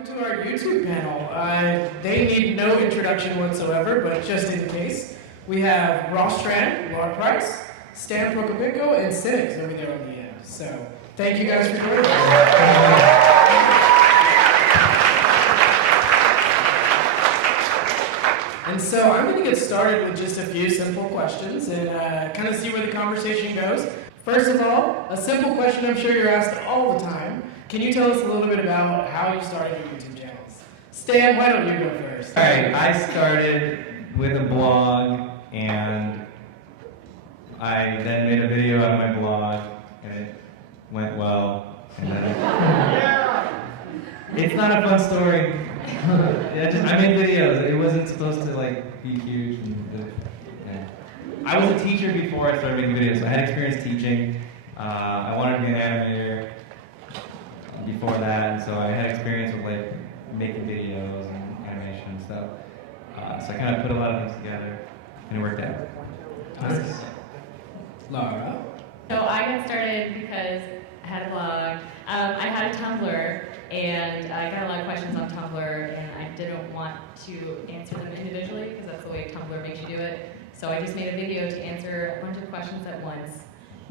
welcome to our YouTube panel. They need no introduction whatsoever, but just in case, we have Ross Tran, Laura Price, Stan Prokopenko, and Sinix over there on the end. So, thank you guys for joining us. And so I'm going to get started with just a few simple questions and kind of see where the conversation goes. First of all, a simple question I'm sure you're asked all the time. Can you tell us a little bit about how you started your YouTube channels? Stan, why don't you go first? All right, I started with a blog, and I then made a video on my blog, and it went well. And then it's not a fun story. I made videos. It wasn't supposed to be huge. I was a teacher before I started making videos, so I had experience teaching. I wanted to be an animator before that, and so I had experience with making videos and animation and stuff. So I kind of put a lot of things together, and it worked out. Nice. Laura? So I got started because I had a blog. I had a Tumblr, and I got a lot of questions on Tumblr, and I didn't want to answer them individually because that's the way Tumblr makes you do it. So I just made a video to answer a bunch of questions at once,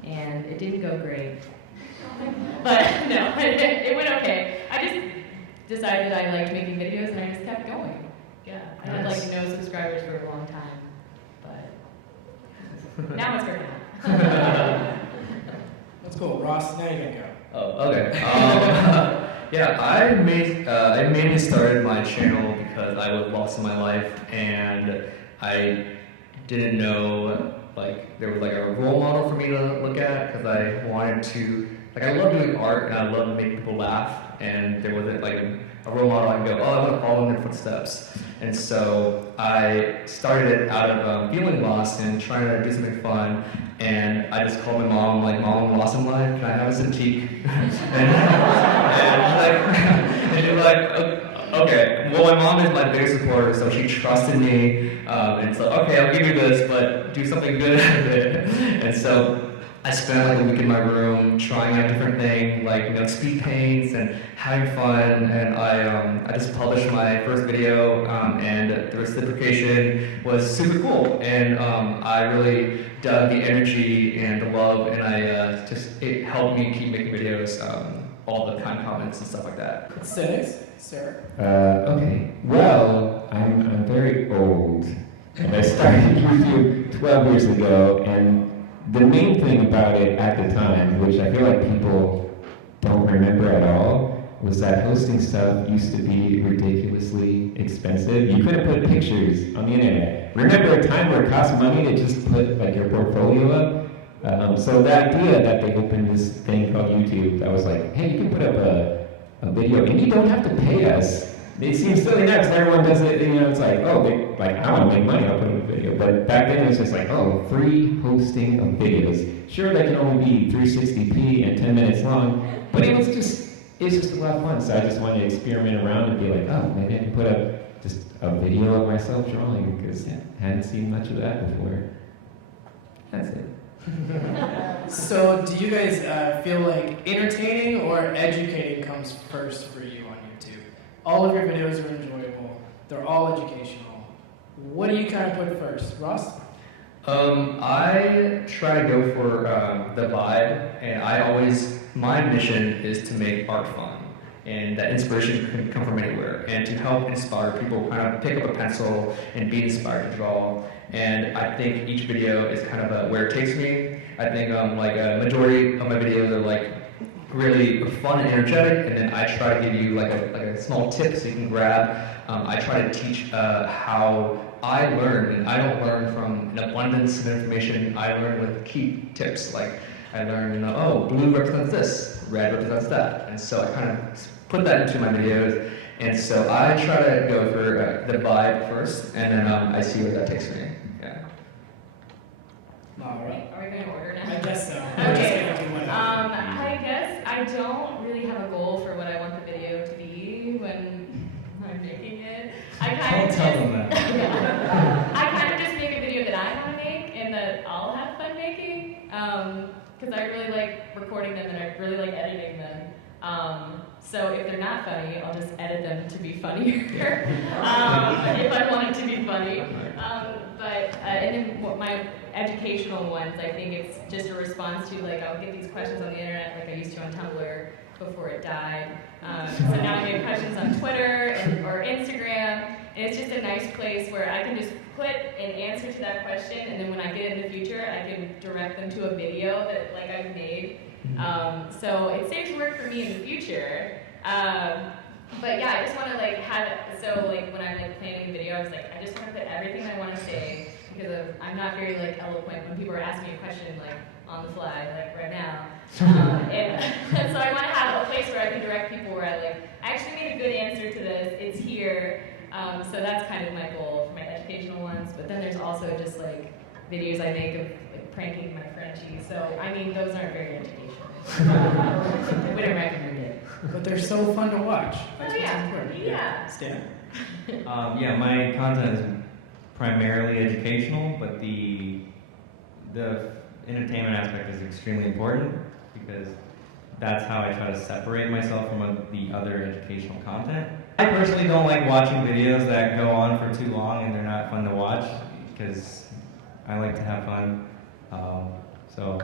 and it didn't go great. But no, it went okay. I just decided I liked making videos, and I just kept going. Yeah, I had no subscribers for a long time, but now it's working out. That's cool. Ross, now you can go. Oh, okay. Yeah, I mainly started my channel because I was lost in my life, and I didn't know there was a role model for me to look at, because I wanted to I love doing art and I love making people laugh, and there wasn't a role model I can go, oh, I want to follow in their footsteps. And so I started it out of feeling lost and trying to do something fun, and I just called my mom, Mom, I'm lost in life, can I have a Cintiq? and she was like, okay. Well, my mom is my biggest supporter, so she trusted me, and so, okay, I'll give you this, but do something good out of it. And so I spent a week in my room trying out different things, speed paints and having fun, and I just published my first video, and the reciprocation was super cool, and I really dug the energy and the love, and it helped me keep making videos, all the kind comments and stuff like that. Sinix, sir. Okay. Well, I'm very old, and I started YouTube 12 years ago, and the main thing about it at the time, which I feel like people don't remember at all, was that hosting stuff used to be ridiculously expensive. You couldn't put pictures on the internet. Remember a time where it cost money to just put your portfolio up? So the idea that they opened this thing called YouTube, that was hey, you can put up a video and you don't have to pay us. It seems silly now because everyone does it, it's I want to make money, I'll put up a video. But back then it was just free hosting of videos. Sure, they can only be 360p and 10 minutes long, but it's just a lot of fun. So I just wanted to experiment around and be maybe I can put up just a video of myself drawing, because I hadn't seen much of that before. That's it. So, do you guys feel like entertaining or educating comes first for you on YouTube? All of your videos are enjoyable. They're all educational. What do you kind of put first? Ross? I try to go for the vibe, and my mission is to make art fun, and that inspiration can come from anywhere, and to help inspire people kind of pick up a pencil and be inspired to draw. And I think each video is kind of where it takes me. I think a majority of my videos are really fun and energetic, and then I try to give you a small tip so you can grab. I try to teach how I learn, and I don't learn from an abundance of information. I learn with key tips. I learn, blue represents this, red represents that, and so I kind of put that into my videos. And so I try to go for the vibe first, and then I see where that takes me. Yeah. All right. Are we going to order now? I guess so. Okay. I guess I don't really have a goal for what I want the video to be when I'm making it. I kind of just make a video that I want to make and that I'll have fun making, because I really like recording them and I really like editing them. So if they're not not funny, I'll just edit them to be funnier if I want it to be funny. And then my educational ones, I think it's just a response to, like, I'll get these questions on the internet like I used to on Tumblr before it died. So now I get questions on Twitter or Instagram, and it's just a nice place where I can just put an answer to that question, and then when I get in the future, I can direct them to a video that, like, I've made. So it saves work for me in the future. But yeah, I just want to, like, have it, so, like, when I'm, like, planning a video, I was like, I just want to put everything I want to say, because I'm not very, like, eloquent when people are asking me a question, like, on the fly, like right now. And so I want to have a place where I can direct people where I actually made a good answer to this, it's here. So that's kind of my goal for my educational ones. But then there's also just like videos I make of like pranking my Frenchie. So I mean, those aren't very educational. I wouldn't recommend it. But they're so fun to watch. That's what's yeah. important. Yeah. Stan? Yeah, my content is primarily educational, but the entertainment aspect is extremely important because that's how I try to separate myself from the other educational content. I personally don't like watching videos that go on for too long and they're not fun to watch because I like to have fun.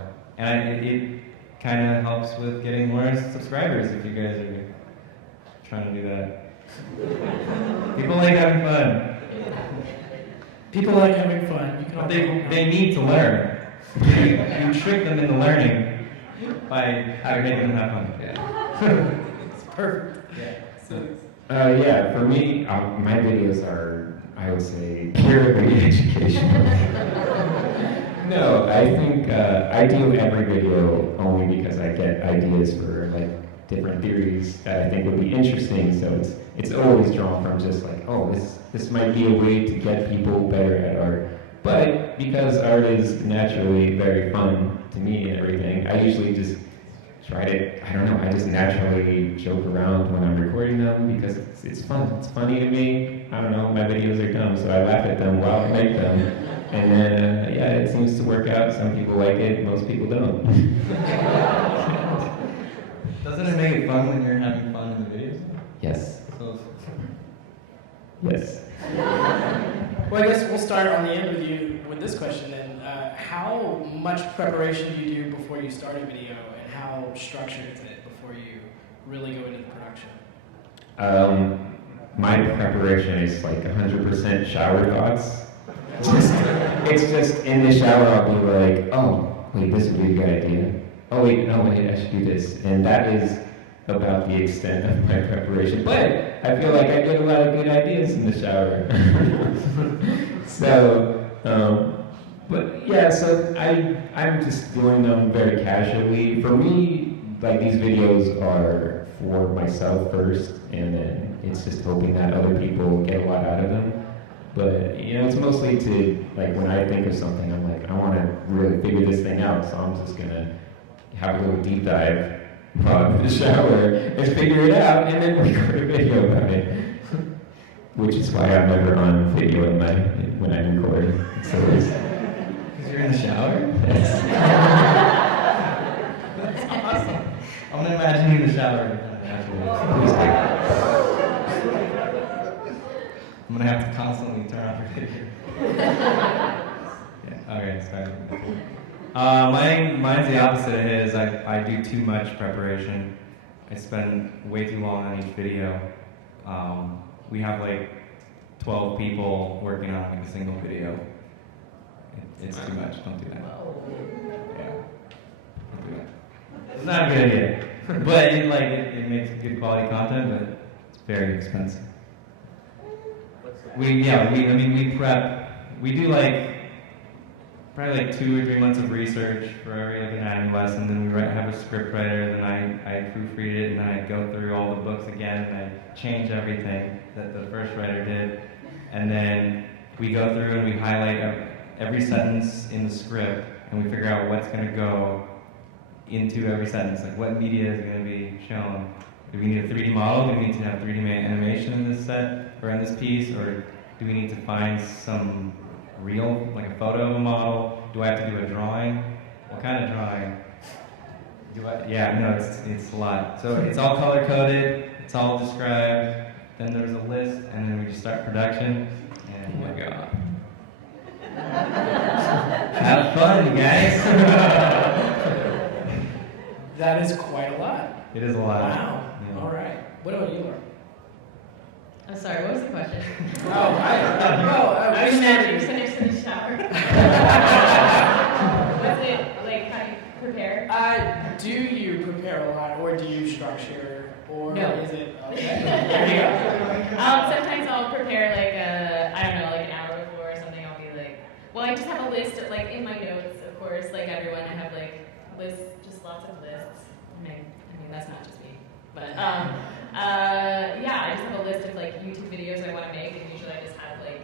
It kind of helps with getting more subscribers if you guys are trying to do that. People like having fun. People like having fun. You can But they need to learn. You trick them into learning by making them have fun. It's perfect. Yeah, for me, my videos are, I would say, purely educational. No, I think I do every video only because I get ideas for like different theories that I think would be interesting. So it's always drawn from just like, oh, this might be a way to get people better at art. But because art is naturally very fun to me and everything, I usually just try to, I don't know, I just naturally joke around when I'm recording them because it's fun. It's funny to me. I don't know, my videos are dumb, so I laugh at them while I make them. And then, it seems to work out. Some people like it, most people don't. Doesn't it make it fun when you're having fun in the videos? Yes. Yes. Well, I guess we'll start on the end with this question then. How much preparation do you do before you start a video, and how structured is it before you really go into the production? My preparation is like 100% shower thoughts. It's just in the shower I'll be like, oh, wait, this would be a good idea. Oh wait, no, wait, I should do this. And that is about the extent of my preparation. But I feel like I get a lot of good ideas in the shower. So I'm just doing them very casually. For me, like these videos are for myself first, and then it's just hoping that other people get a lot out of them. But it's mostly to like when I think of something, I'm like, I want to really figure this thing out, so I'm just gonna have a little deep dive while I'm in the shower and figure it out, and then record a video about it. Which is why I'm never on video when I record. So it's Because you're in the shower? Yes. That's awesome. I'm gonna imagine you in the shower. I'm gonna have to constantly turn off your video. Okay, sorry. Mine's the opposite of his. I do too much preparation. I spend way too long on each video. We have like 12 people working on like a single video. It's too much. Don't do that. Yeah. Don't do that. It's not a good idea. But it makes good quality content, but it's very expensive. We prep. We do probably 2 or 3 months of research for every anatomy lesson. Then we have a script writer. Then I proofread it, and then I go through all the books again, and I change everything that the first writer did. And then we go through and we highlight every sentence in the script, and we figure out what's going to go into every sentence. Like what media is going to be shown. Do we need a 3D model? Do we need to have 3D animation in this set or in this piece, or do we need to find some real, like a photo of a model? Do I have to do a drawing? What kind of drawing? It's a lot. So it's all color coded. it's all described. Then there's a list, and then we just start production. And Oh my god. have fun, guys. That is quite a lot. It is a lot. Wow. Yeah. All right. What about you, Laura? I'm sorry, what was the question? I was imagining Sinix in the shower. Was it like how you prepare? Do you prepare a lot, or do you structure, or No. is it? Okay. There you go. Sometimes I'll prepare like I don't know, like an hour before or something. I'll be like, well, I just have a list of like in my notes, of course, like everyone. I have like lists, just lots of lists. I mean that's not just me, but yeah, I just have a list of like YouTube videos I want to make, and usually I just have like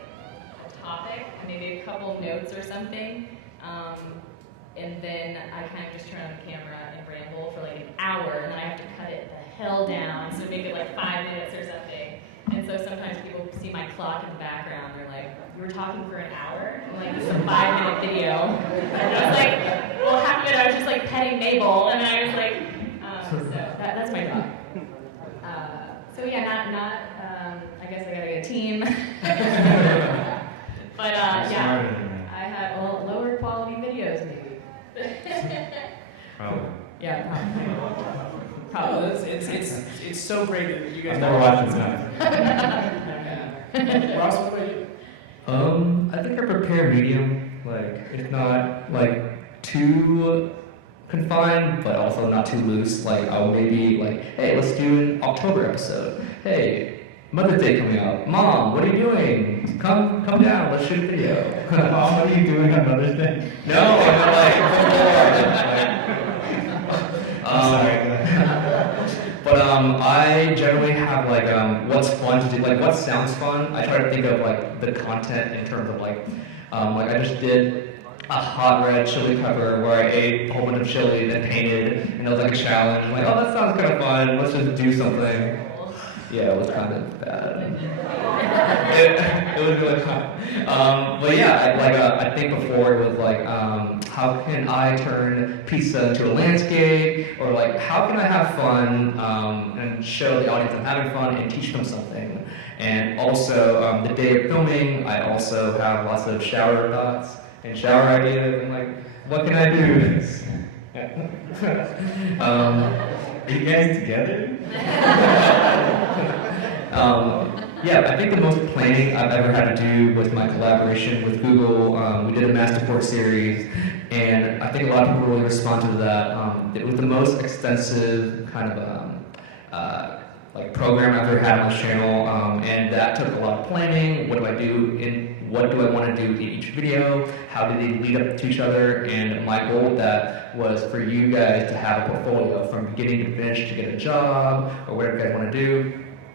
a topic and maybe a couple notes or something. And then I kind of just turn on the camera and ramble for like an hour, and then I have to cut it the hell down, so make it like 5 minutes or something. And so sometimes people see my clock in the background, they're like, "You were talking for an hour?" I'm like, "This is a 5-minute video." And I was like, well, half of it I was just like petting Mabel, and I was like, so that's my job. So yeah, not I guess I gotta get a team. But yeah, I have lower quality videos maybe. Probably. Yeah, probably. Oh, it's so great that you guys. I've never watched it. Ross, what about you? I think I prepare medium. Like, it's not like too confined, but also not too loose. Like, I'll maybe like, hey, let's do an October episode. Hey, Mother's Day coming up. Mom, what are you doing? Come down. Let's shoot a video. Mom, what are you doing on Mother's Day? No, I'm like, but I generally have like what's fun to do, like what sounds fun. I try to think of like the content in terms of like I just did a hot red chili pepper where I ate a whole bunch of chili and then painted, and it was like a challenge. I'm like, oh, that sounds kind of fun. Let's just do something. Yeah, it was kind of bad. it was really fun. But yeah, I think before it was like, how can I turn pizza into a landscape? Or like, how can I have fun and show the audience I'm having fun and teach them something? And also, the day of filming, I also have lots of shower thoughts and shower ideas. And like, what can I do? Are you guys together? Yeah, I think the most planning I've ever had to do was my collaboration with Google. We did a Masterport series, and I think a lot of people really responded to that. It was the most extensive kind of like program I've ever had on this channel, and that took a lot of planning. What do I do? What do I want to do in each video? How do they lead up to each other? And my goal with that was for you guys to have a portfolio from beginning to finish to get a job or whatever you guys want to do.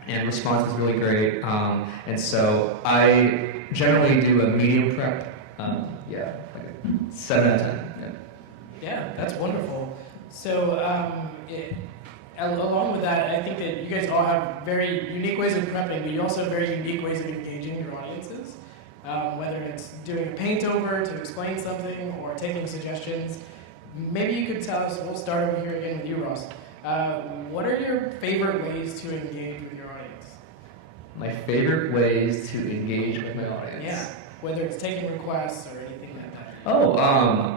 And the response was really great. And so I generally do a medium prep. Yeah, like a 7 out of 10. Yeah, that's wonderful. So, along with that, I think that you guys all have very unique ways of prepping, but you also have very unique ways of engaging your audiences. Whether it's doing a paint over to explain something or taking suggestions. Maybe you could tell us, we'll start over here again with you, Ross. What are your favorite ways to engage with your audience? My favorite ways to engage with my audience. Yeah, whether it's taking requests or anything like that. Oh,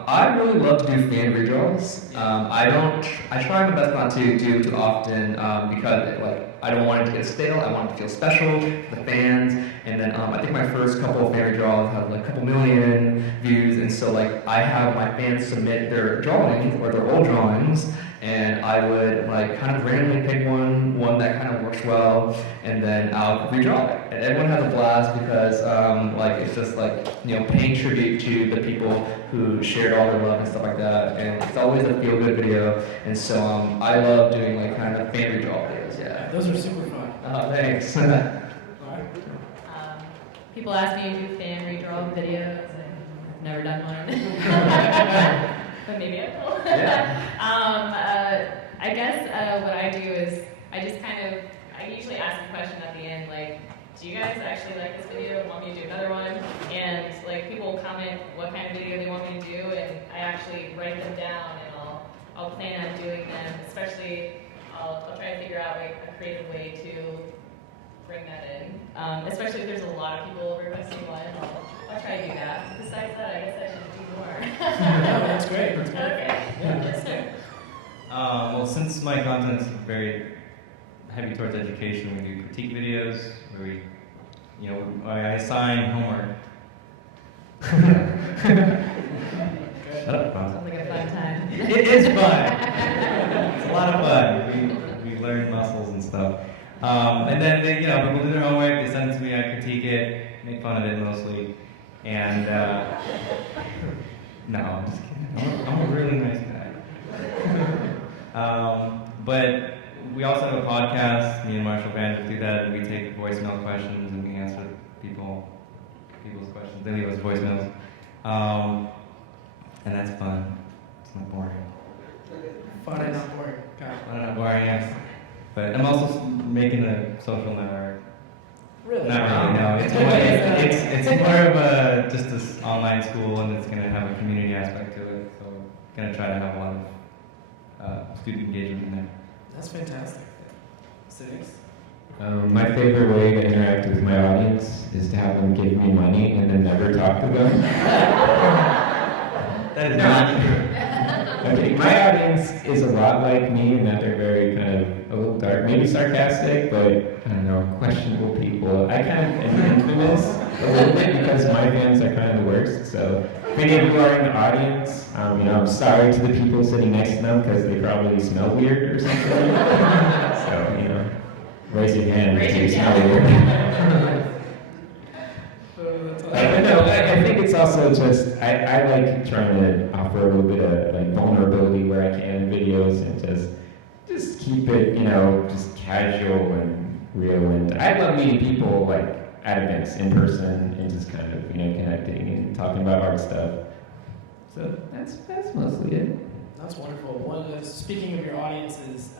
I really love to do fan redraws. I try my best not to do it too often because I don't want it to get stale. I want it to feel special for the fans. And then I think my first couple of fan redraws have like a couple million views, and so like I have my fans submit their drawings or their old drawings, and I would like kind of randomly pick one that kind of works well, and then I'll redraw it. And everyone has a blast because like it's just like, you know, paying tribute to the people who shared all their love and stuff like that. And it's always a feel-good video. And so I love doing like kind of fan redraw videos. Yeah. Those are super fun. Thanks. People ask me to do fan redraw videos, and I've never done one. But maybe I will. Yeah. I guess what I do is I usually ask a question at the end, like, do you guys actually like this video and want me to do another one? And like people will comment what kind of video they want me to do, and I actually write them down, and I'll plan on doing them, especially I'll try to figure out like a creative way to bring that in. Especially if there's a lot of people requesting one, I'll try to do that. Besides that, I guess I should do more. No, that's great. That's great. Okay. Yeah. Yes, sir. Well, since my content's very heavy towards education, we do critique videos where we, I assign homework. Shut up, Bob. Sounds like a fun time. It is fun. It's a lot of fun. We learn muscles and stuff. And then people do their homework. They send it to me. I critique it, make fun of it mostly. And no, I'm just kidding. I'm a really nice guy. But we also have a podcast. Me and Marshall Vander do that. We take voicemail questions and we answer people's questions. They leave us voicemails. And that's fun. It's not boring. Fun and not boring. Got it. Fun and not boring, yes. But I'm also making a social network. Really? Not really, no. It's more of just this online school, and it's going to have a community aspect to it. So I'm going to try to have a lot of student engagement in there. That's fantastic. Sinix? My favorite way to interact with my audience is to have them give me money and then never talk to them. That is not true. Okay, my audience is a lot like me in that they're very kind of a little dark, maybe sarcastic, but I don't know, questionable people. I kind of am infamous a little bit because my fans are kind of the worst. So if any of you are in the audience, I'm sorry to the people sitting next to them because they probably smell weird or something. So, raise your hand if you smell weird. But no, I think it's also just, I like trying to offer a little bit of like vulnerability where I can in videos and just keep it, just casual and real. And I love meeting people like at events in person and just kind of, connecting and talking about art stuff. So that's mostly it. That's wonderful. Speaking of your audiences,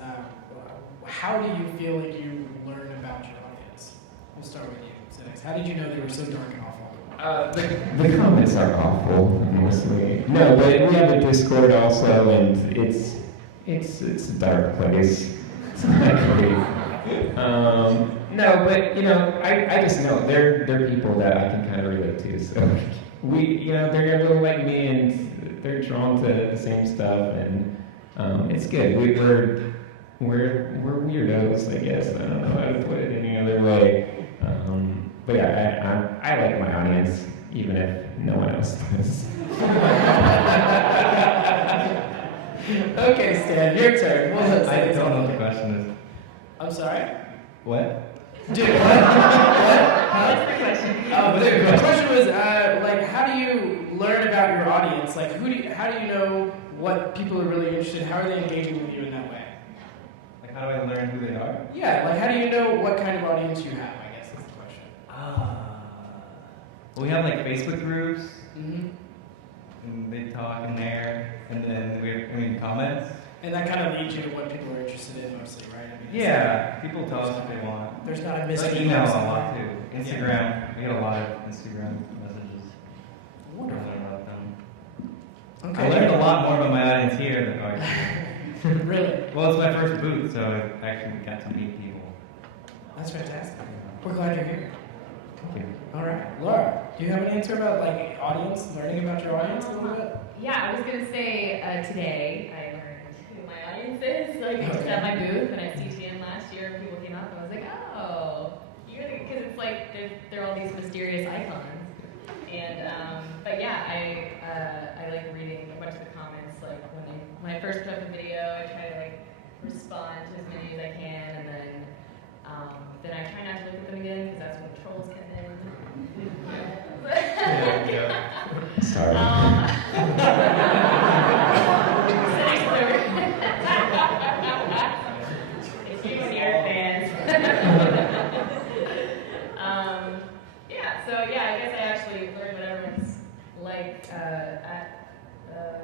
how do you feel like you learn about your audience? We'll start with you, Sinix. How did you know they were so dark and awful? The comments are awful, mostly. No, but we have a Discord also, and it's a dark place. It's not great. No, but I just know they're people that I can kind of relate to. So they're a little like me, and they're drawn to the same stuff, and it's good. We're weirdos, I guess. I don't know how to put it any other way. But yeah, I like my audience, even if no one else does. Okay, Stan, your turn. I don't know what the question is. I'm sorry? What? Dude, what? What's the question? The question was, how do you learn about your audience? Like, how do you know what people are really interested in? How are they engaging with you in that way? Like, how do I learn who they are? Yeah, like, how do you know what kind of audience you have, I guess is the question. We have like Facebook groups, Mm-hmm. and they talk in there, and then we have comments. And that kind of leads you to what people are interested in mostly, right? Yeah, people tell us what they want. There's not a Like missing email a somewhere. lot too. Instagram, we get a lot of Instagram messages. I Wonderful. learn about them. Okay. I learned a lot more about my audience here than Really? well, it's my first booth, so I actually got to meet people. That's fantastic. We're glad you're here. Thank you. All right. Laura, do you have an answer about audience, learning about your audience a little bit? Yeah, I was gonna say today I learned who my audience is. Like just at my booth and at CTN last year, people came up and I was like, oh, because it's like they're all these mysterious icons. And but yeah, I like reading a bunch of the comments. Like when I first put up a video, I try to like respond to as many as I can, and then I try not to look at them again because that's when the trolls come in. Sorry. It's you and your fans. So yeah, I guess I actually learned what everyone's like at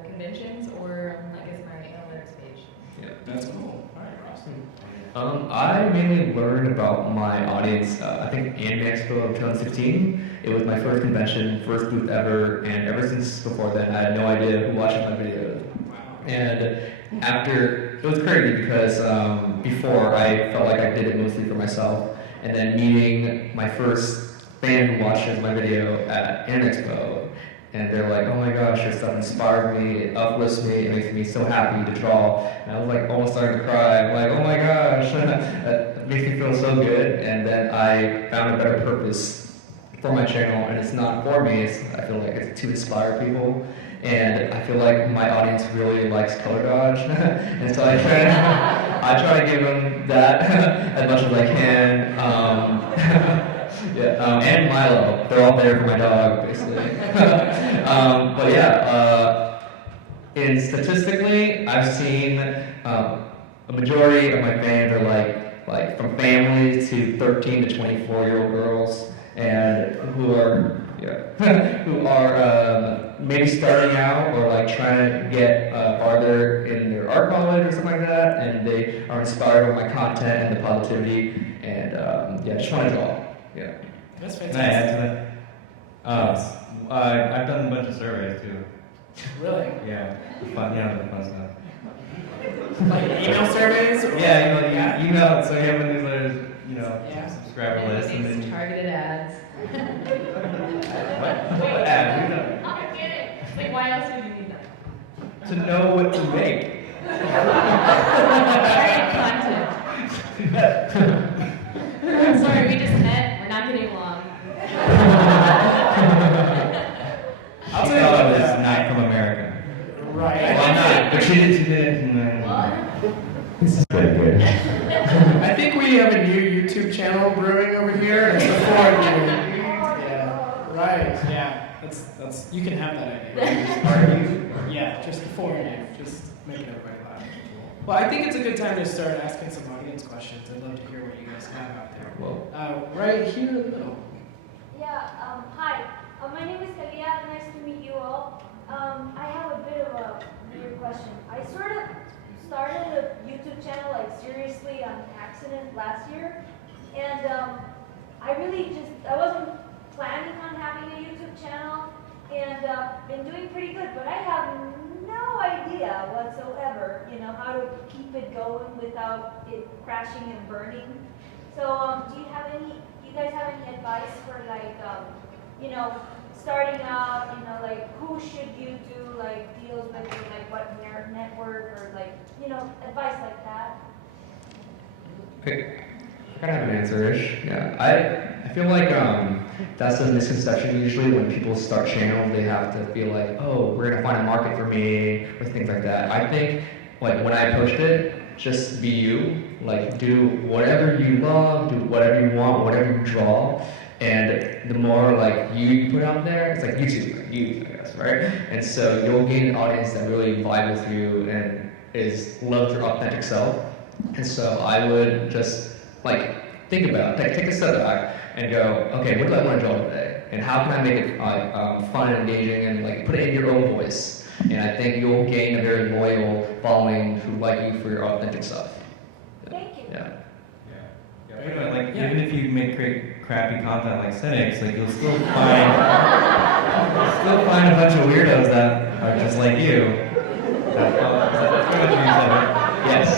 conventions or I guess my analytics page. Yeah. That's cool. All right, awesome. I mainly learned about my audience, I think Anime Expo of 2016. It was my first convention, first booth ever, and ever since before then, I had no idea who watched my videos. Wow. And after it was crazy because before I felt like I did it mostly for myself, and then meeting my first fan who watches my video at an Expo, and they're like, oh my gosh, your stuff inspired me, it uplifts me, it makes me so happy to draw. And I was like almost starting to cry. I'm like, oh my gosh, that makes me feel so good. And then I found a better purpose for my channel, and it's not for me, I feel like it's to inspire people. And I feel like my audience really likes color dodge, and so I try to give them that as much as I can. Yeah, and Milo, they're all there for my dog, basically. But yeah, and statistically, I've seen a majority of my fans are like from families to 13 to 24-year-old girls, and who are maybe starting out or like trying to get farther in their art college or something like that, and they are inspired by my content and the positivity, and yeah, just want to draw. Yeah. That's Can I fantastic. add to that? I've done a bunch of surveys too. Really? Yeah, the fun stuff. Like email surveys? Or Yeah, email, so you have a newsletter, Yeah. subscriber list, and Some then targeted ads. what ad? I'm kidding. Like, why else would you need that? To know what to make. Content. Sorry, we just met. We're not getting along. I'll She tell you thought about it was that. Night from America. Right. Well, not, but she did. This is pretty good. I think we have a new YouTube channel brewing over here. It's the four of you. Yeah. Right. Yeah. That's. You can have that idea. Yeah. Just the four of you. Just making everybody laugh. Well, I think it's a good time to start asking some audience questions. I'd love to hear what you guys have out there. Well, Right here in the middle. Yeah, hi. My name is Kalia. Nice to meet you all. I have a bit of a weird question. I sort of started a YouTube channel like seriously on accident last year, and I wasn't planning on having a YouTube channel, and been doing pretty good, but I have no idea whatsoever, how to keep it going without it crashing and burning. So, do you guys have any advice for like, starting out, like who should you do like deals with, or like what network, or like, advice like that? okay. I kind of have an answer-ish. Yeah, I feel like that's the misconception usually when people start channels. They have to feel like, oh, we're gonna find a market for me, or things like that. I think like when I pushed it, just be you. Like do whatever you love, do whatever you want, whatever you draw. And the more like you put out there, it's like YouTube, I guess, right? And so you'll gain an audience that really vibe with you and loves your authentic self. And so I would just like think about it, take a step back and go, okay, what do I want to draw today? And how can I make it fun and engaging, and like put it in your own voice? And I think you'll gain a very loyal following who like you for your authentic stuff. Thank you. Yeah. Like even if you make crappy content like Sinix, like you'll still find a bunch of weirdos that are just like you. That's pretty much what you said, right? Yes.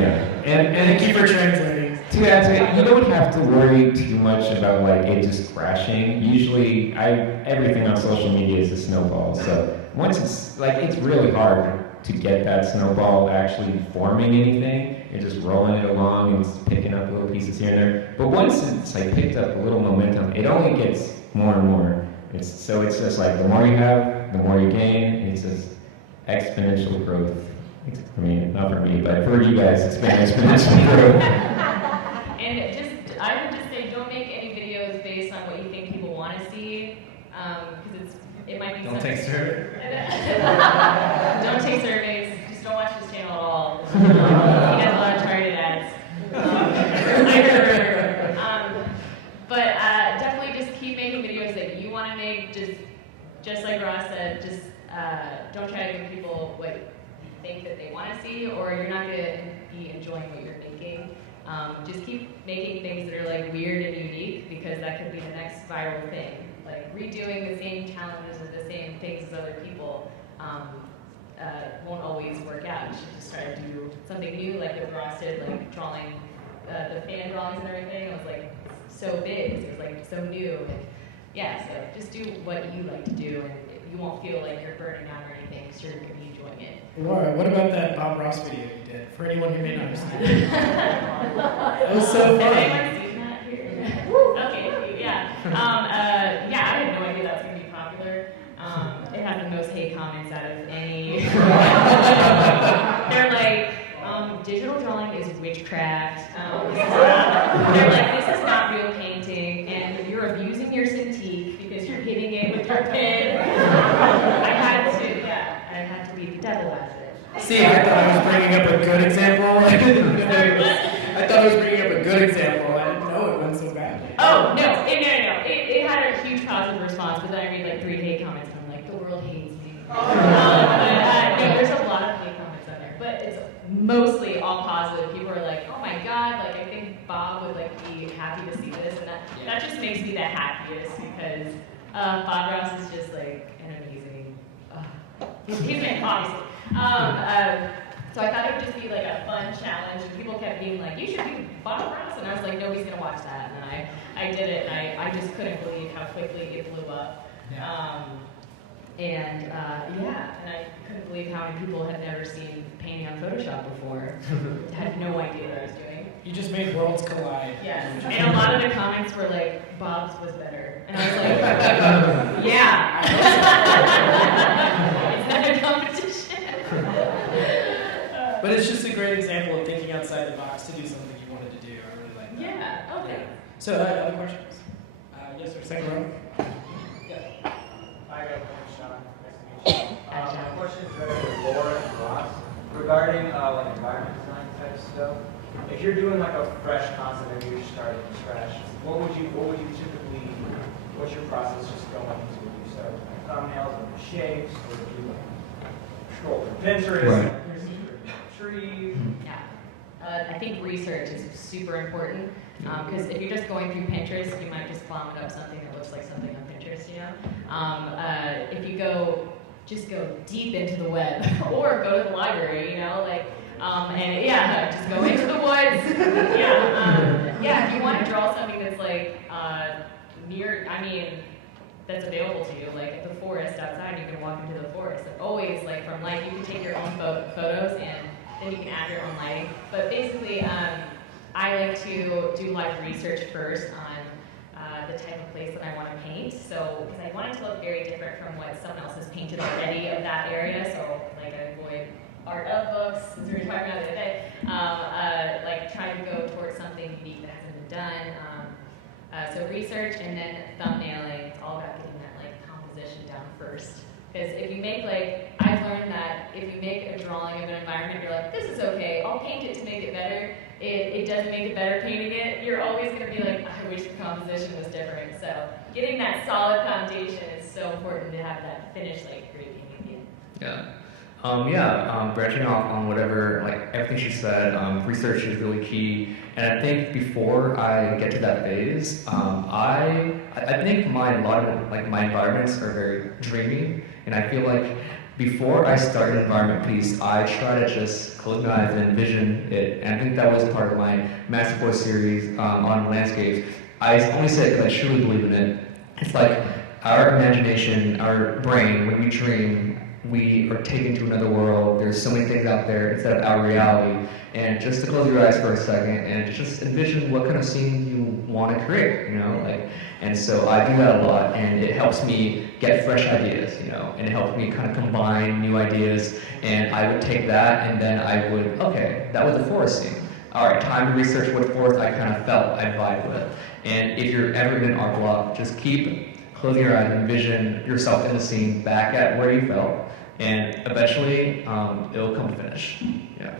Yeah. And thank you for translating. To add to it, you don't have to worry too much about like it just crashing. Usually, everything on social media is a snowball. So once it's really hard to get that snowball actually forming anything. You're just rolling it along and just picking up little pieces here and there. But once it's like picked up a little momentum, it only gets more and more. It's just like the more you have, the more you gain. It's just exponential growth. I mean, not for me, but for you guys, it's been exponential growth. And I would just say, don't make any videos based on what you think people want to see, because it might be. Don't take surveys. Don't take surveys. Just don't watch this channel at all. He has a lot of targeted ads. But definitely just keep making videos that you want to make. Just like Ross said, just don't try to give people what you think that they want to see, or you're not going to be enjoying what you're making. Just keep making things that are like weird and unique, because that could be the next viral thing. Like redoing the same challenges or the same things as other people. won't always work out. You should just try to do something new, like what Ross did, like drawing the fan drawings and everything. It was like so big, it was like so new. And yeah, so just do what you like to do, and you won't feel like you're burning out or anything, because you're going to be enjoying it. Laura, what about that Bob Ross video you did? For anyone who may not have seen it. That was so Has fun. anyone seen that here? Okay, yeah. Yeah, I had no idea that was going to be popular. It had the most hate comments out of any. They're like, digital drawing is witchcraft. They're like, this is not real painting, and you're abusing your Cintiq because you're hitting it with your pen. I had to leave the devil out of it. See, I thought I was bringing up a good example. I thought I was bringing up a good example. I didn't know it went so bad. Oh, no. It had a huge positive response, but then I read like 3 hate comments, and I'm like, the world hates me. No, there's a lot of hate comments on there, but it's mostly all positive. People are like, oh my god, like I think Bob would like be happy to see this, and that just makes me the happiest, because Bob Ross is just like an amazing, he's an obviously. So I thought it would just be like a fun challenge, and people kept being like, you should do Bob Ross, and I was like, nobody's gonna watch that, and then I did it, and I just couldn't believe how quickly it blew up. And I couldn't believe how many people had never seen painting on Photoshop before. Had no idea what I was doing. You just made worlds collide. Yes, and a lot of the comments were like, Bob's was better. And I was like, yeah. It's not a competition. But it's just a great example of thinking outside the box to do something you wanted to do. I really like that. Yeah, okay. So, other questions? Yes, sir. Second row. Hi, guys. I'm Sean. Nice to meet you. My question is for Laura and Ross regarding like environment design type stuff. If you're doing like a fresh concept, maybe you're starting from scratch, what would you typically? What's your process just going into? Would you start with like thumbnails or shapes, or do you scroll through Pinterest? Right. Trees. Yeah. I think research is super important, because if you're just going through Pinterest, you might just vomit up something that looks like something on Pinterest, you know? If you just go deep into the web, or go to the library, you know, like, just go into the woods. If you want to draw something that's like that's available to you, like the forest outside, you can walk into the forest. And always, like from light, you can take your own photos, and then you can add your own lighting. But basically, I like to do live research first on the type of place that I want to paint. So, because I want it to look very different from what someone else has painted already of that area. So, like, I avoid art of books, as we were talking about the other day. Like, trying to go towards something unique that hasn't been done. So research and then thumbnailing. It's all about getting that like composition down first. Because if you make I've learned that if you make a drawing of an environment, you're like, this is okay, I'll paint it to make it better. It doesn't make it better painting it. You're always going to be like, I wish the composition was different. So getting that solid foundation is so important to have that finished great painting. Branching off on whatever, everything she said, research is really key. And I think before I get to that phase, I think my environments are very dreamy, and I feel like before I start an environment piece, I try to just close my eyes and envision it. And I think that was part of my Master Course series on landscapes. I only say it because I truly believe in it. It's like our imagination, our brain, when we dream, we are taken to another world. There's so many things out there instead of our reality. And just to close your eyes for a second and just envision what kind of scene you want to create, And so I do that a lot, and it helps me get fresh ideas, and it helps me kind of combine new ideas. And I would take that, and then I would, okay, that was the forest scene. All right, time to research what forest I kind of felt I vibed with. And if you're ever in an art block, just keep closing your eyes and envision yourself in the scene back at where you felt. And eventually, it'll come to finish. Yeah.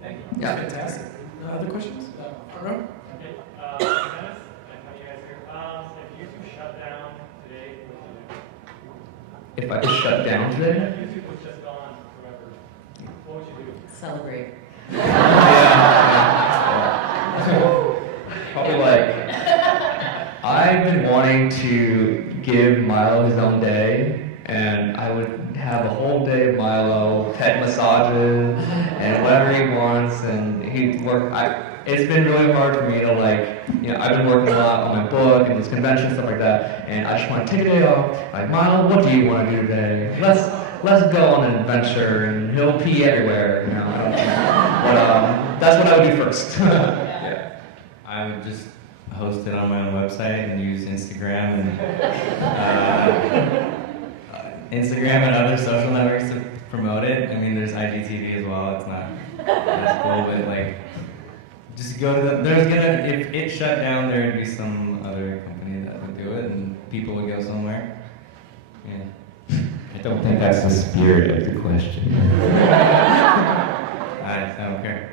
Thank you. Yeah. Fantastic. Other questions? Front row? Okay. Dennis, I have you guys here. If YouTube shut down today, what would you do? If I could shut down today? If YouTube was just gone forever, what would you do? Celebrate. Probably I've been wanting to give Milo his own day, and I would have a whole day of Milo, pet massages, and whatever he wants, and he'd work. It's been really hard for me to I've been working a lot on my book and this convention stuff like that, and I just want to take a day off. Like, Milo, what do you want to do today? Let's go on an adventure, and he'll pee everywhere. I don't know. But that's what I would do first. Yeah. I would just host it on my own website and use Instagram and other social networks to promote it. I mean, there's IGTV as well. It's not as cool, but just go to if it shut down, there would be some other company that would do it, and people would go somewhere. Yeah. I don't think that's the spirit of the question. I don't care.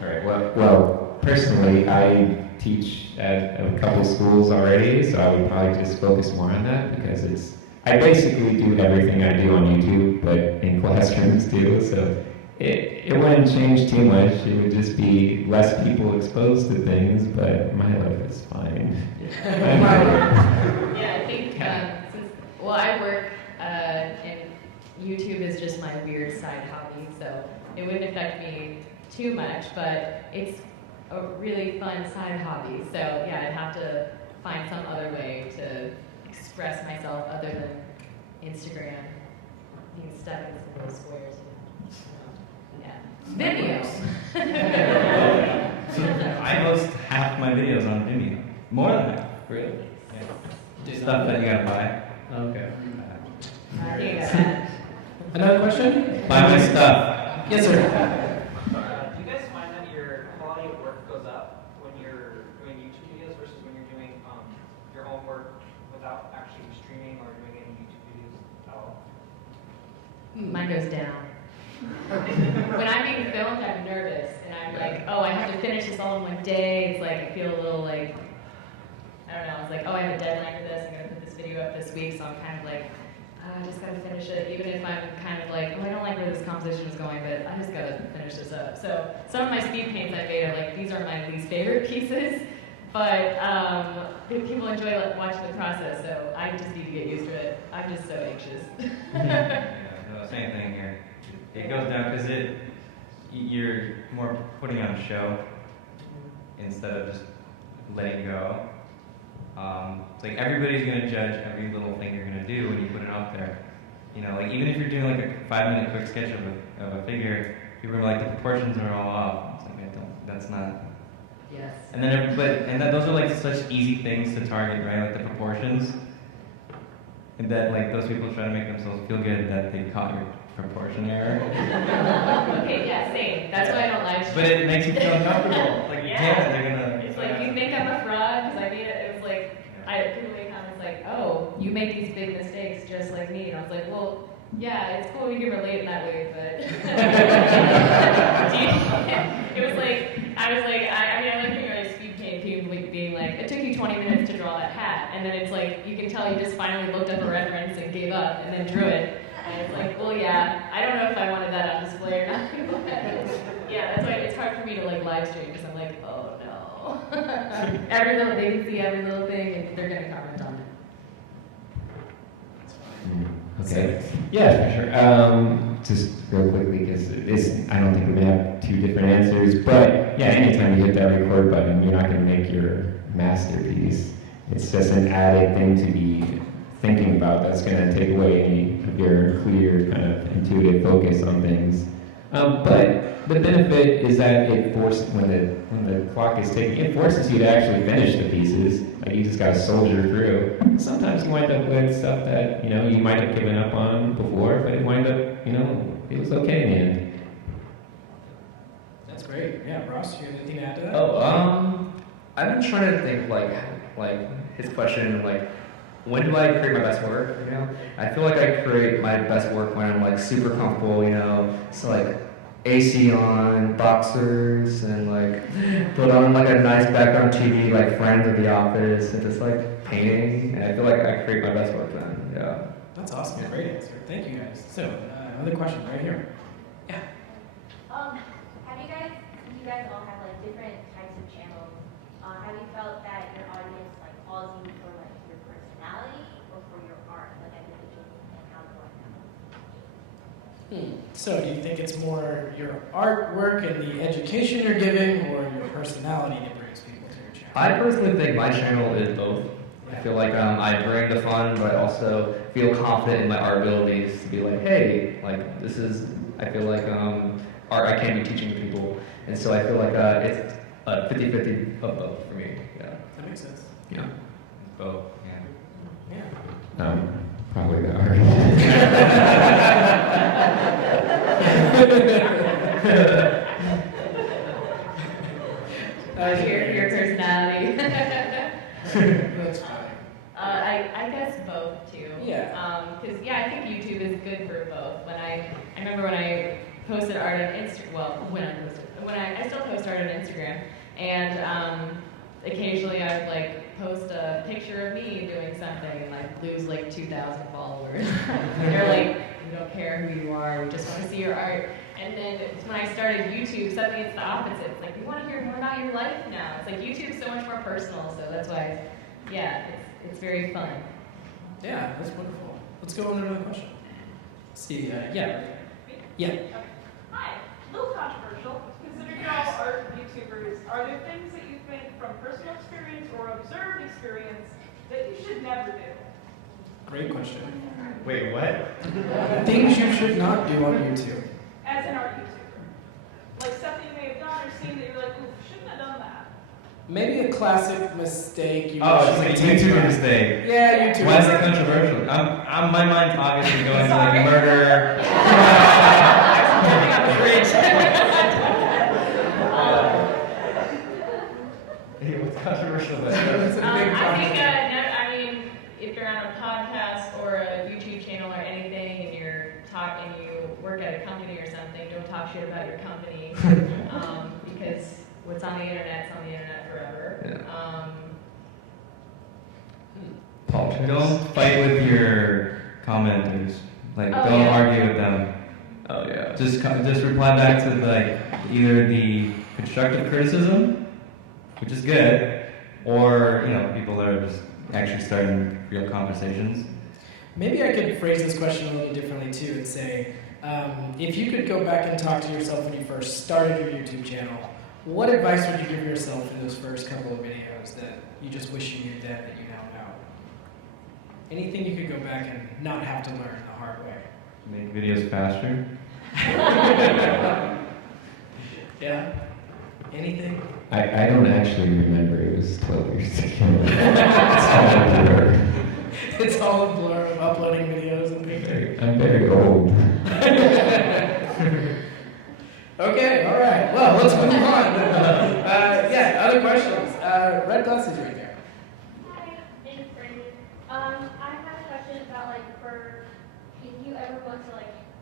All right. Well, personally, I teach at a couple schools already, so I would probably just focus more on that because I basically do everything I do on YouTube, but in classrooms too. So it wouldn't change too much. It would just be less people exposed to things, but my life is fine. Yeah, I think I work and YouTube is just my weird side hobby, so it wouldn't affect me too much, but it's a really fun side hobby. So yeah, I'd have to find some other way to express myself other than Instagram, being stuck in some little squares. Yeah, Vimeo. I host half my videos on Vimeo. More than half. Really? Yeah. Stuff that you gotta buy. Okay. I think I got that. Another question? Buy my stuff. Yes, sir. Do you guys find that your quality of work goes up when you're doing YouTube videos versus when you're doing your own work without actually streaming or doing any YouTube videos at all? Mine goes down. When I'm being filmed, I'm nervous, and I'm like, oh, I have to finish this all in one day. It's like I feel a little I don't know. It's like, oh, I have a deadline for this. I'm gonna put this video up this week, so I'm kind of like, I just gotta finish it, even if I'm kind of like, oh, I don't like where this composition is going, but I just gotta finish this up. So some of my speed paints I made are these are my least favorite pieces, but people enjoy watching the process, so I just need to get used to it. I'm just so anxious. Yeah, no, same thing here. It goes down because you're more putting on a show instead of just letting go. It's everybody's gonna judge every little thing you're gonna do when you put it out there. Even if you're doing a 5-minute quick sketch of a figure, people are the proportions are all off. It's that's not. Yes. And then those are such easy things to target, right? The proportions. And that those people try to make themselves feel good that they caught your proportion error. Okay, yeah, same. That's why I don't live stream. But it makes you feel uncomfortable. Yeah. Damn it, they're gonna. It's you think I'm a fraud because I made it. It was people make comments oh, you make these big mistakes just like me. And I was like, well, yeah, it's cool you can relate in that way, but it was I like hearing a speed paint people being it took you 20 minutes to draw that hat, and then it's you can tell you just finally looked up a reference and gave up and then drew it. And it's well, yeah, I don't know if I wanted that on display or not. Yeah, that's why it's hard for me to live stream because I'm oh no. They can see every little thing and they're gonna comment on it. Okay. Yeah, for sure. Just real quickly, because I don't think we're gonna have two different answers, but yeah, anytime you hit that record button, you're not gonna make your masterpiece. It's just an added thing to be thinking about that's gonna take away any of your clear, kind of intuitive focus on things. But the benefit is that it forces, when the clock is ticking, it forces you to actually finish the pieces. You just gotta soldier through. Sometimes you wind up with stuff that, you might have given up on before, but it wind up, it was okay in the end. That's great. Yeah, Ross, you have anything to add to that? Oh, I've been trying to think his question, when do I create my best work? I feel I create my best work when I'm super comfortable, so AC on, boxers, and put on a nice background TV Friends of The Office, and just painting, and I feel I create my best work then. Yeah. That's awesome. Great answer. Thank you guys. So, another question right here. Yeah. You guys all have different types of channels. Have you felt that your audience calls you for your personality or for your So, do you think it's more your artwork and the education you're giving, or your personality that brings people to your channel? I personally think my channel is both. I feel like I bring the fun, but I also feel confident in my art abilities to be like, hey, like this is, I feel like art I can be teaching people. And so I feel like it's a 50-50 of both for me. Yeah. That makes sense. Yeah. Both. Yeah. Yeah. Probably the art. Your personality. That's fine. I guess both too. Yeah. Because I think YouTube is good for both. I remember when I posted art on Instagram. Well, I still post art on Instagram, and occasionally I would like post a picture of me doing something and like lose like 2,000 followers. They're like, we don't care who you are, we just want to see your art. And then when I started YouTube, suddenly it's the opposite. It's like, we want to hear more about your life now. It's like YouTube's so much more personal, so that's why, it's very fun. Yeah, that's wonderful. Let's go on to another question. Let's see, yeah. Hi, a little controversial. Considering you're all art YouTubers, are there things that you think from personal experience or observed experience that you should never do? Great question. Wait, what? Things you should not do on YouTube. As an art YouTuber. Like stuff that you may have done or seen that you're like, ooh, shouldn't have done that. Maybe a classic mistake you Oh, wish it's you like a could take YouTuber back. mistake. Yeah, YouTuber. Why is it controversial? My mind's obviously going to like murder. Hey, what's controversial about that? That's a big I problem. think, if you're on a podcast or a YouTube channel or anything, and you work at a company or something, don't talk shit about your company, because what's on the internet's on the internet forever. Politics. Don't fight with your commenters. Like, Oh, don't yeah. argue with them. Oh yeah. Just reply back to like either the constructive criticism, which is good, or people that are just actually starting real conversations. Maybe I could phrase this question a little differently too and say, if you could go back and talk to yourself when you first started your YouTube channel, what advice would you give yourself in those first couple of videos that you just wish you knew then that you now know? Anything you could go back and not have to learn the hard way? Make videos faster. Yeah? Anything? I don't actually remember. It was 12 years ago. It's all a blur. It's all a blur of uploading videos and things. I'm very old. Okay, all right. Well, let's move on. Other questions. Red glasses right there. Hi, name's Brandy. I have a question about if you ever want to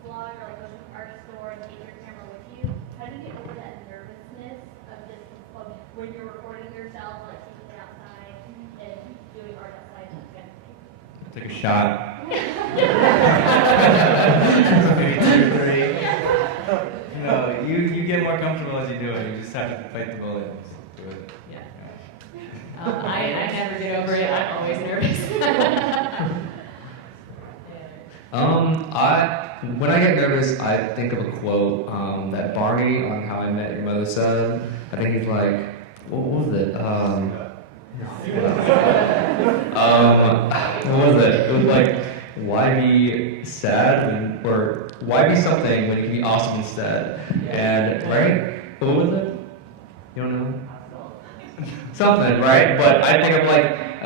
vlog or go to an art store and take your camera with you, how do you get over that nervousness of just when you're recording yourself, taking it outside and doing art outside? Take a shot. Maybe 2 or 3. You get more comfortable as you do it. You just have to fight the bullet and just do it. I never get over it. I'm always nervous. When I get nervous, I think of a quote that Barney on How I Met Your Mother said. I think he's like, what was it? What was it? It was like, why be sad or why be something when you can be awesome instead? And right? What was it? You don't know? Something, right? But I think of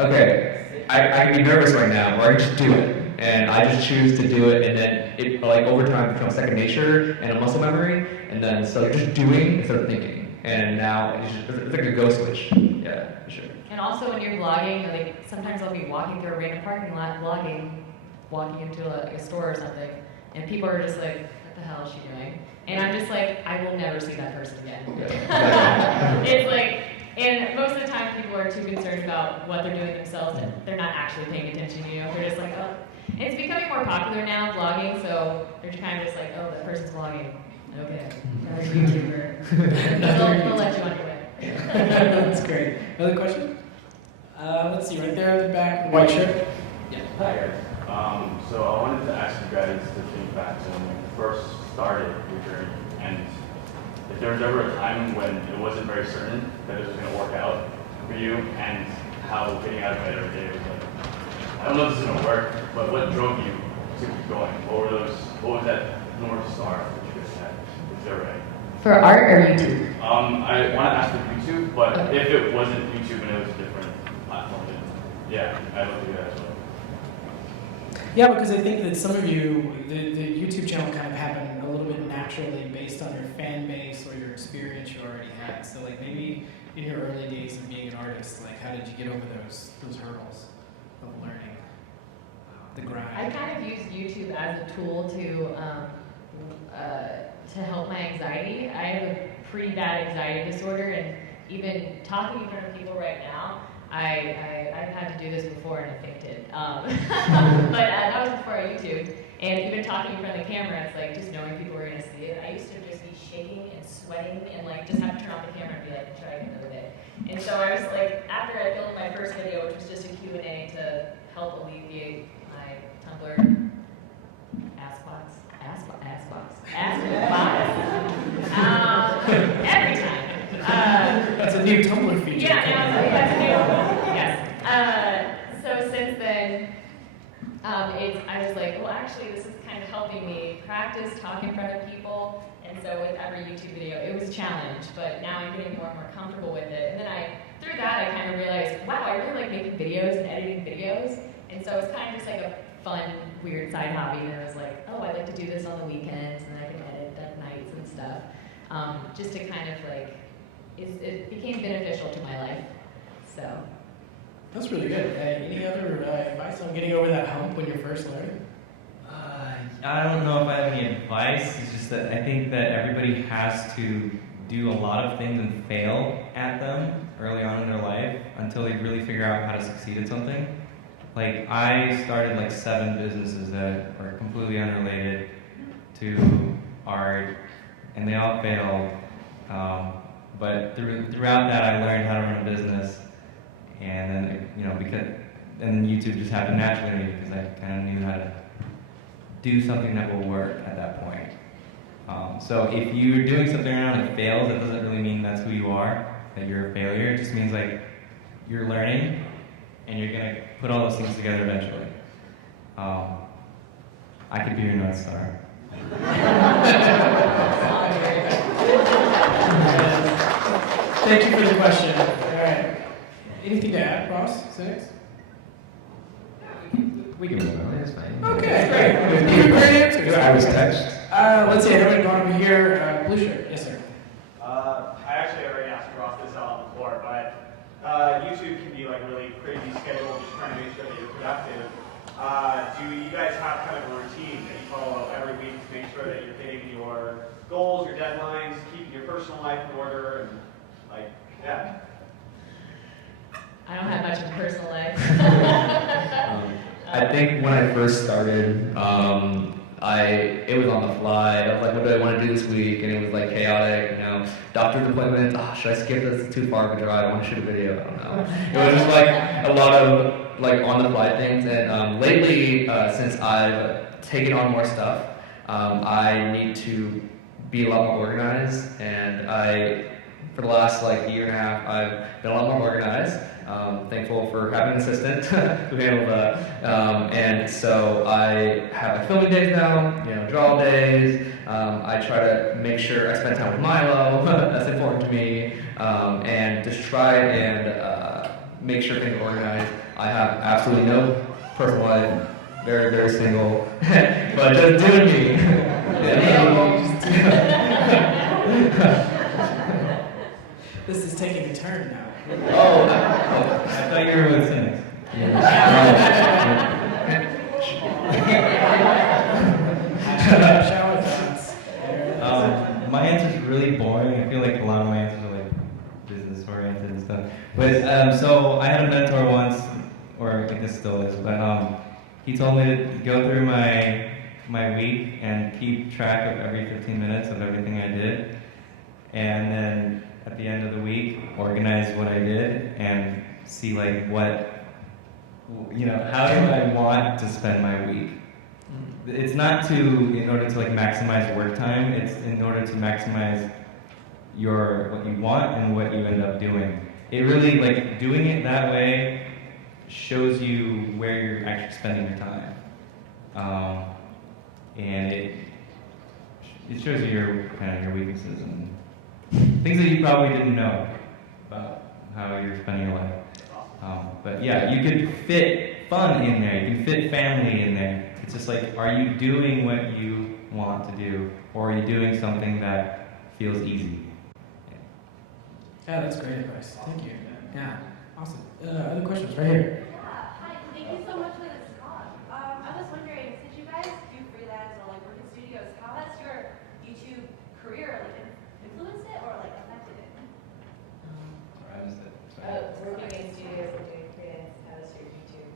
okay, I can be nervous right now, or I can just do it. And I just choose to do it, and then it over time becomes second nature and a muscle memory, and then so you're just doing instead of thinking. And now it's like a go switch. Yeah, for sure. And also when you're vlogging, sometimes I'll be walking through a random parking lot, walking into a store or something, and people are just like, what the hell is she doing? And I'm just like, I will never see that person again. It's like, and most of the time people are too concerned about what they're doing themselves, and they're not actually paying attention, They're just like, oh. And it's becoming more popular now, vlogging, so they're kind of just like, oh, that person's vlogging. Okay, another YouTuber. They'll let you on your way. That's great. Another question? Let's see, right there in the back, white shirt. Yeah. Hi. So I wanted to ask you guys to think back to when you first started your journey, and if there was ever a time when it wasn't very certain that it was going to work out for you, and how getting out of bed every day was like, I don't know if this is going to work, but what drove you to keep going? What was that North Star that you guys had? Is that right? For art or YouTube? I want to ask for YouTube, but if it wasn't YouTube and it was a different platform, then yeah, I'd love to hear that as well. Yeah, because I think that some of you, the YouTube channel kind of happened a little bit naturally based on your fan base or your experience you already had. So like maybe in your early days of being an artist, like how did you get over those hurdles of learning the grind? I kind of use YouTube as a tool to help my anxiety. I have a pretty bad anxiety disorder, and even talking in front of people right now, I've had to do this before and I fainted. But that was before YouTube. And even talking in front of the camera, it's like just knowing people were going to see it. I used to just be shaking and sweating and like just have to turn off the camera and be like, try again another day. And so I was like, after I filmed my first video, which was just a Q&A to help alleviate my Tumblr every time. That's a new Tumblr feature. Yeah, that's a new, yes. So since then, I was like, well, actually, this is kind of helping me practice talking in front of people. And so with every YouTube video, it was a challenge, but now I'm getting more and more comfortable with it. And then through that, I kind of realized, wow, I really like making videos and editing videos. And so it's kind of just like a fun, weird side hobby. And I was like, oh, I like to do this on the weekends, and I can edit at nights and stuff. Just to kind of like, it became beneficial to my life. So. That's really good. Any other advice on getting over that hump when you're first learning? I don't know if I have any advice. It's just that I think that everybody has to do a lot of things and fail at them early on in their life until they really figure out how to succeed at something. Like, I started like 7 businesses that are completely unrelated to art, and they all failed. But throughout that, I learned how to run a business, and then then YouTube just happened naturally to me because I kind of knew how to do something that will work at that point. So if you're doing something around and it fails, it doesn't really mean that's who you are, that you're a failure. It just means like you're learning, and you're gonna put all those things together eventually. I could be your North Star. Thank you for the question. All right. Anything to add, Ross? Sinix? We can move on, that's fine. Okay, great. Great answers. I was touched. Let's see, I haven't gone over here. Blue shirt. Yes, sir. I actually already asked Ross this out before, but YouTube can be like really crazy schedule, just trying to make sure that you're productive. Do you guys have kind of a routine that you follow every week to make sure that you're hitting your goals, your deadlines, keeping your personal life in order, and like, yeah? I don't have much of a personal life. I think when I first started, it was on the fly. I was like, what do I want to do this week? And it was like chaotic, doctor's appointments. Should I skip this? It's too far of a drive. I want to shoot a video. I don't know. It was just like a lot of like on the fly things. And lately, since I've taken on more stuff, I need to be a lot more organized. And for the last like year and a half, I've been a lot more organized. Thankful for having an assistant who handled that. And so I have filming days now, draw days. I try to make sure I spend time with Milo. That's important to me. And just try and make sure things are organized. I have absolutely no personal life. Very, very single. But just doing me. This is taking a turn now. I thought you were with Sinix. Shower thoughts. My answer is really boring. I feel like a lot of my answers are like business oriented and stuff. But so I had a mentor once, or I guess still is, but he told me to go through my week and keep track of every 15 minutes of everything I did, and then at the end of the week, organize what I did and see like what how do I want to spend my week? It's not in order to like maximize work time. It's in order to maximize what you want and what you end up doing. It really, like, doing it that way shows you where you're actually spending your time. And it shows you your weaknesses and things that you probably didn't know about how you're spending your life. But yeah, you could fit fun in there, you can fit family in there. It's just like, are you doing what you want to do, or are you doing something that feels easy? Yeah, that's great advice. Thank you. Yeah, awesome. Other questions right here. Yeah, hi. Thank you so much for this talk. I was wondering, since you guys do freelance or like work in studios, how has your YouTube career like influenced it or like affected it? Working in studios and doing freelance, how does your YouTube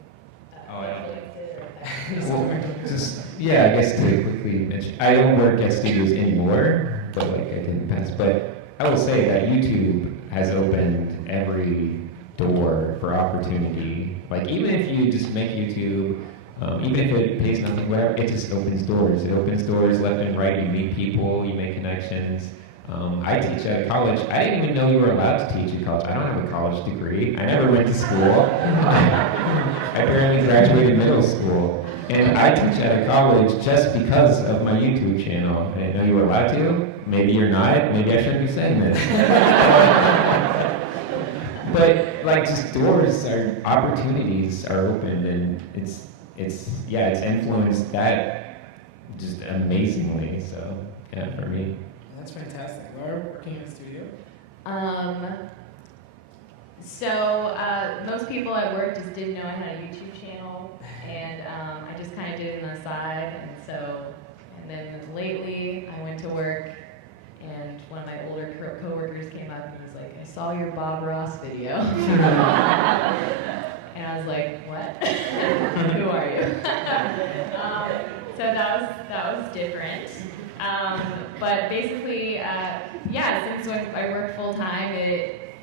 I don't. influence it or affect it? Well, I guess to quickly mention, I don't work at studios anymore, but like I did in the past. But I will say that YouTube has opened every door for opportunity. Like even if you just make YouTube, even if it pays nothing, whatever, it just opens doors. It opens doors left and right. You meet people, you make connections. I teach at college. I didn't even know you were allowed to teach at college. I don't have a college degree. I never went to school. I barely graduated middle school. And I teach at a college just because of my YouTube channel. I didn't know you were allowed to. Maybe you're not. Maybe I shouldn't be saying this. But like just doors opportunities are opened, and it's influenced that just amazingly. So yeah, for me. That's fantastic. Laura, working in a studio? Most people at work just didn't know I had a YouTube channel, and I just kind of did it on the side. And then lately I went to work, and one of my older coworkers came up and was like, "I saw your Bob Ross video," and I was like, "What? Who are you?" So that was different. But basically, since when I work full time, it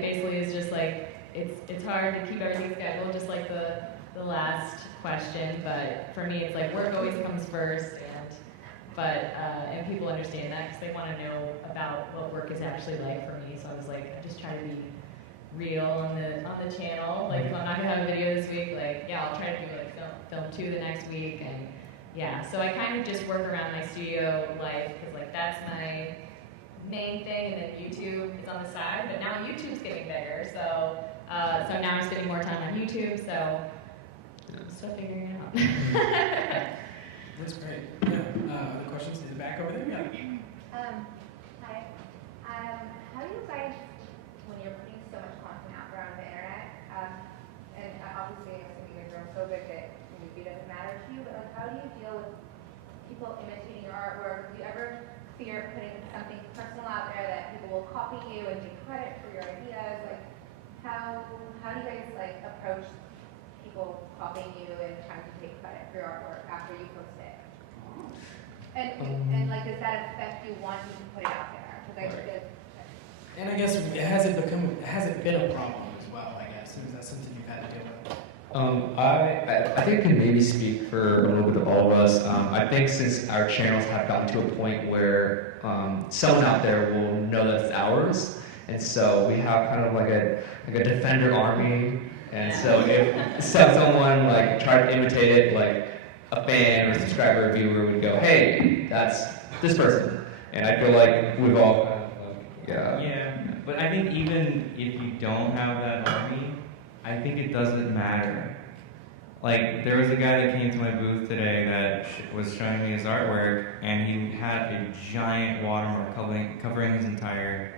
basically is just like it's hard to keep everything scheduled, just like the last question. But for me, it's like work always comes first, and people understand that because they want to know about what work is actually like for me. So I was like, I just try to be real on the channel. Like if I'm not gonna have a video this week, I'll try to do like film 2 the next week, and so I kind of just work around my studio life because like that's my main thing, and then YouTube is on the side. But now YouTube's getting bigger, so now I'm spending more time on YouTube. So I'm still figuring it out. That's great. Yeah. Other questions in the back over there? Yeah. Hi. How do you guys, when you're putting so much content out there on the internet, and obviously I'm assuming you guys are so big that maybe it doesn't matter to you, but like how do you deal with people imitating your artwork? Do you ever fear putting something personal out there that people will copy you and take credit for your ideas? Like how do you guys like approach people copying you and trying to take credit for your artwork after you post it? And like, does that affect you wanting to put it out there? And I guess has it been a problem as well? I guess is that something you've had to deal with? I think I can maybe speak for a little bit of all of us. I think since our channels have gotten to a point where someone out there will know that it's ours, and so we have kind of like a defender army. And so if someone like tried to imitate it, like a fan or a subscriber or viewer would go, "Hey, that's this person," and I feel like we've all kind of like, Yeah, but I think even if you don't have that army, I think it doesn't matter. Like, there was a guy that came to my booth today that was showing me his artwork, and he had a giant watermark covering his entire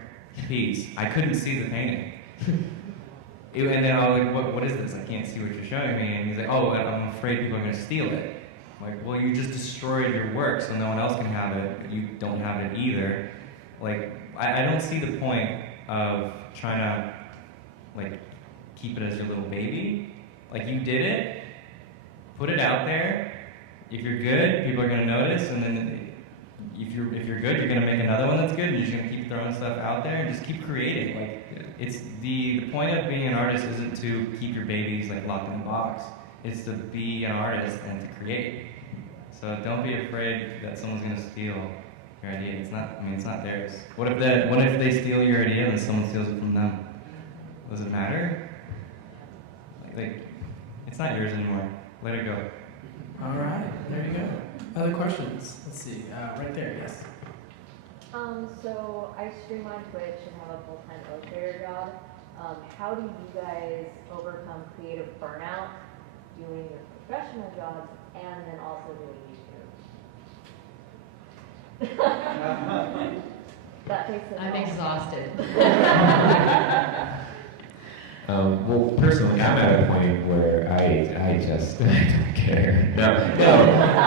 piece. I couldn't see the painting. And then I was like, what is this? I can't see what you're showing me. And he's like, oh, I'm afraid people are going to steal it. I'm like, well, you just destroyed your work, so no one else can have it, but you don't have it either. Like, I don't see the point of trying to, like, keep it as your little baby. Like, you did it, put it out there. If you're good, people are going to notice, and then if you're good, you're gonna make another one that's good, and you're just gonna keep throwing stuff out there and just keep creating. Like, it's the point of being an artist isn't to keep your babies like locked in a box. It's to be an artist and to create. So don't be afraid that someone's gonna steal your idea. It's not. I mean, it's not theirs. What if they steal your idea and someone steals it from them? Does it matter? Like, it's not yours anymore. Let it go. All right, there you go. Other questions? Let's see. Right there. Yes. So I stream on Twitch and have a full-time illustrator job. How do you guys overcome creative burnout doing your professional jobs and then also doing YouTube? That takes a I'm exhausted. Well, personally, I'm at a point where I just I don't care. No,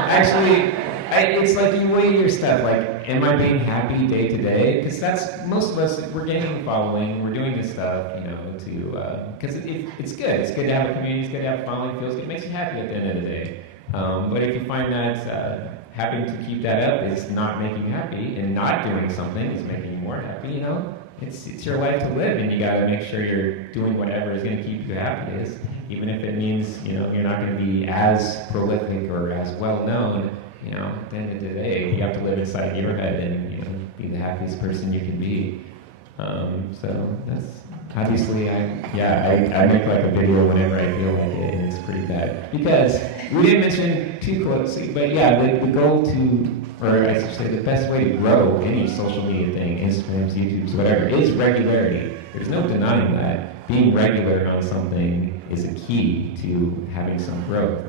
actually, it's like you weigh your stuff. Like, am I being happy day to day? Because that's most of us. We're getting a following. We're doing this stuff, because it's good. It's good to have a community. It's good to have a following. It feels good. It makes you happy at the end of the day. But if you find that having to keep that up is not making you happy, and not doing something is making you more happy, it's your life to live, and you got to make sure you're doing whatever is going to keep you happiest, even if it means you're not going to be as prolific or as well known. At the end of the day, you have to live inside your head and be the happiest person you can be. So that's obviously I make like a video whenever I feel like it, and it's pretty bad because we didn't mention too closely, but yeah, the goal to, or I should say, the best way to grow any social media thing, Instagrams, YouTubes, whatever, is regularity. There's no denying that. Being regular on something is a key to having some growth.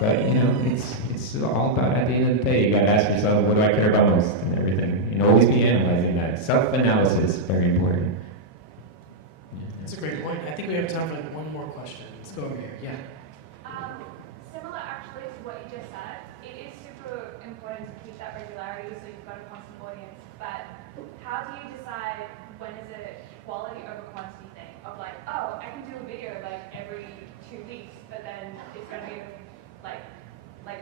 But it's all about, at the end of the day, you gotta ask yourself, what do I care about most and everything. Always be analyzing that. Self-analysis is very important. That's a great point. I think we have time for one more question. Let's go over here. Yeah. Similar actually to what you just said, it is super important to keep that regularity so you've got a constant audience, but how do you decide when is it quality over quantity thing of like, oh, I can do a video like every 2 weeks, but then it's going to be like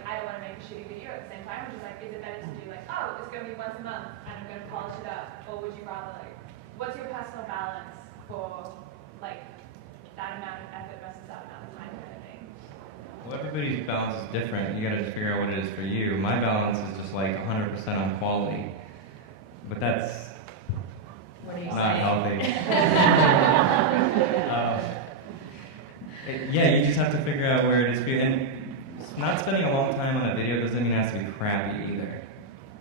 I don't want to make a shitty video at the same time, which is like, is it better to do like, oh, it's going to be once a month and I'm going to polish it up, or would you rather like, what's your personal balance for like that amount of effort versus that amount of time kind of thing? Well, everybody's balance is different. You gotta just figure out what it is for you. My balance is just like 100% on quality, but that's not healthy. Yeah, you just have to figure out where it is for you. And not spending a long time on a video doesn't mean it has to be crappy either.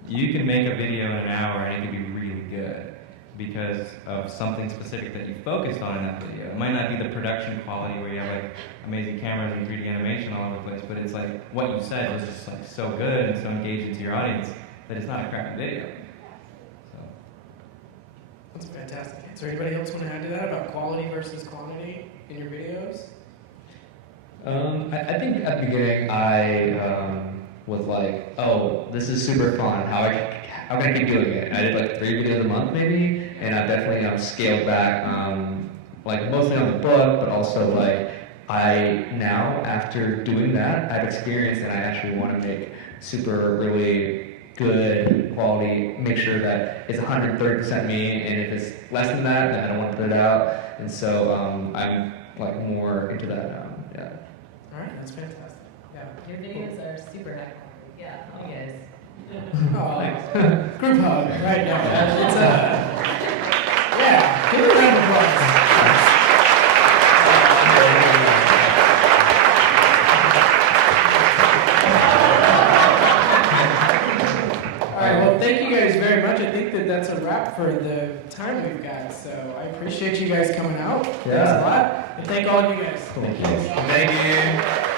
You can make a video in an hour and it can be really good because of something specific that you focused on in that video. It might not be the production quality where you have like amazing cameras and 3D animation all over the place, but it's like what you said was just like so good and so engaging to your audience that it's not a crappy video. So. That's fantastic. Is there anybody else want to add to that about quality versus quantity in your videos? I think at the beginning I was like, oh, this is super fun. How can I keep doing it? And I did like 3 videos a month maybe, and I definitely scaled back, like mostly on the book, but also like I now after doing that I've experienced and I actually want to make super really good quality. Make sure that it's 130% me, and if it's less than that, then I don't want to put it out. And so I'm like more into that. Yeah. All right, that's fantastic. Yeah. Your videos are super high quality. Yeah, you guys. Oh, group hug right now. It's yeah. Give it a round of applause. All right. Well, thank you guys very much. I think that's a wrap for the time we've got. So I appreciate you guys coming out. Yeah. Thanks a lot, and thank all of you guys. Thank you. Thank you.